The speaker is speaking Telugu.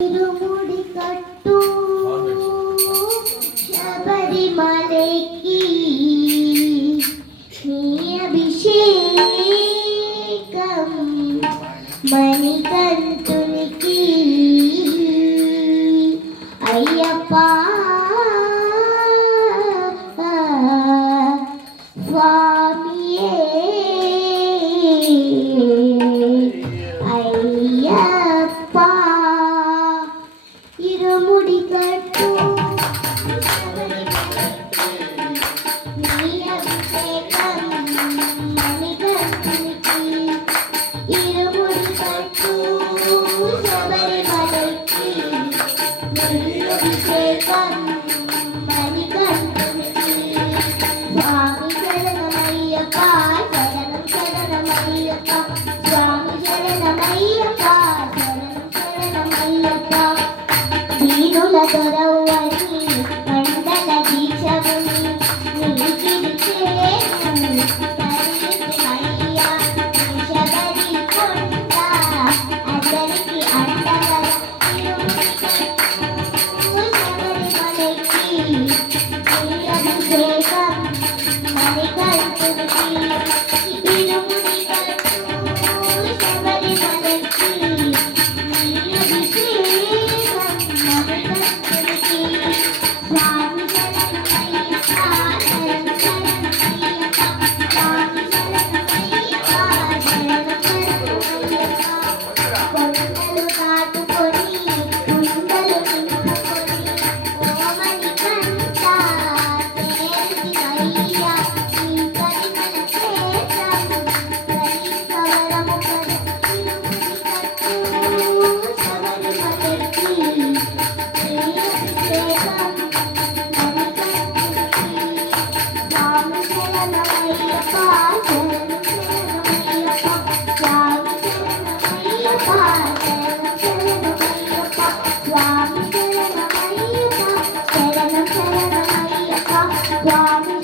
తిరుముడి కట్టు శబరిమలకి నీ అభిషేకం మణికంఠునికి అయ్యప్ప స్వామియే అయ్యప్ప ఇరుముడి కట్టు నీ అభిషేకం మణికంఠునికి ఇరుముడి కట్టు శబరిమలకి నీ అభిషేకం మణికంఠునికి స్వామి శరణమయ్యప్ప శరణం శరణమయ్యప్ప స్వామి శరణమయ్యప్ప శరణం శరణమయ్యప్ప దీనుల దొరవని మండల దీక్షవుని నీకిరిచేను తల్లిమయ్యా శబరి కొండ అందరికి అండగా శబరిమలకి నీ అభిషేకం మణికంఠునికి ఇరుముడి కట్టు శబరిమలకి నీ అభిషేకం మణికంఠునికి స్వామి శరణమయ్యప్ప శరణం శరణమయ్యప్ప స్వామి శరణమయ్యప్ప శరణం శరణమయ్యప్ప కొండలు దాటుకొని కుండలు నింపుకొని ఓ మణికంఠ చేరితివయ్యా నీ కరిమల క్షేత్రం కలికవరము కద ఇరుముడి కట్టు శబరిమలకి నీ అభిషేకం మణికంఠునికి స్వామి శరణమయ్యప్ప శరణం శరణమయ్యప్ప స్వామి శరణమయ్యప్ప శరణం శరణమయ్యప్ప స్వామి శరణమయ్యప్ప శరణం శరణమయ్యప్ప స్వామి